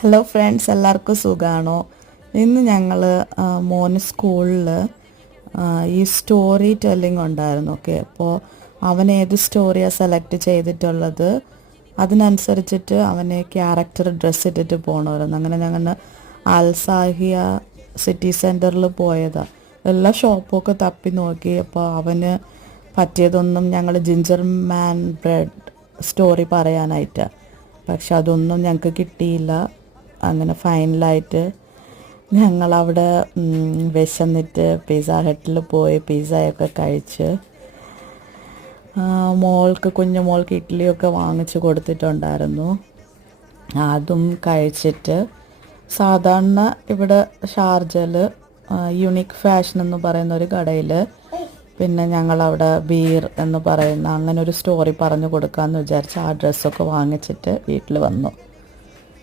Hello friends, എല്ലാവർക്കും സുഖമാണോ? ഇന്ന് ഞങ്ങൾ മോന് സ്കൂളിൽ ഈ സ്റ്റോറി ടെല്ലിംഗ് ഉണ്ടായിരുന്നു. ഓക്കെ, അപ്പോൾ അവൻ ഏത് സ്റ്റോറിയാണ് സെലക്ട് ചെയ്തിട്ടുള്ളത് അതിനനുസരിച്ചിട്ട് അവന് ക്യാരക്ടർ ഡ്രസ്സ് ഇട്ടിട്ട് പോകണമായിരുന്നു. അങ്ങനെ ഞങ്ങൾ അൽസാഹിയ സിറ്റി സെൻറ്ററിൽ പോയതാണ്. എല്ലാ ഷോപ്പൊക്കെ തപ്പി നോക്കി. അപ്പോൾ അവന് പറ്റിയതൊന്നും ഞങ്ങൾ ജിഞ്ചർ മാൻ ബ്രെഡ് സ്റ്റോറി പറയാനായിട്ടാണ്. പക്ഷെ അതൊന്നും ഞങ്ങൾക്ക് കിട്ടിയില്ല. അങ്ങനെ ഫൈനലായിട്ട് ഞങ്ങളവിടെ വിശന്നിട്ട് പിസ്സ ഹട്ടിൽ പോയി പിസ്സയൊക്കെ കഴിച്ച് കുഞ്ഞു മോൾക്ക് ഇഡ്ഡലിയൊക്കെ വാങ്ങിച്ച് കൊടുത്തിട്ടുണ്ടായിരുന്നു. അതും കഴിച്ചിട്ട് സാധാരണ ഇവിടെ ഷാർജയിൽ യുണീക്ക് ഫാഷൻ എന്ന് പറയുന്ന ഒരു കടയിൽ പിന്നെ ഞങ്ങളവിടെ ബീർ എന്ന് പറയുന്ന അങ്ങനെ ഒരു സ്റ്റോറി പറഞ്ഞു കൊടുക്കാമെന്ന് വിചാരിച്ച് ആ ഡ്രസ്സൊക്കെ വാങ്ങിച്ചിട്ട് വീട്ടിൽ വന്നു.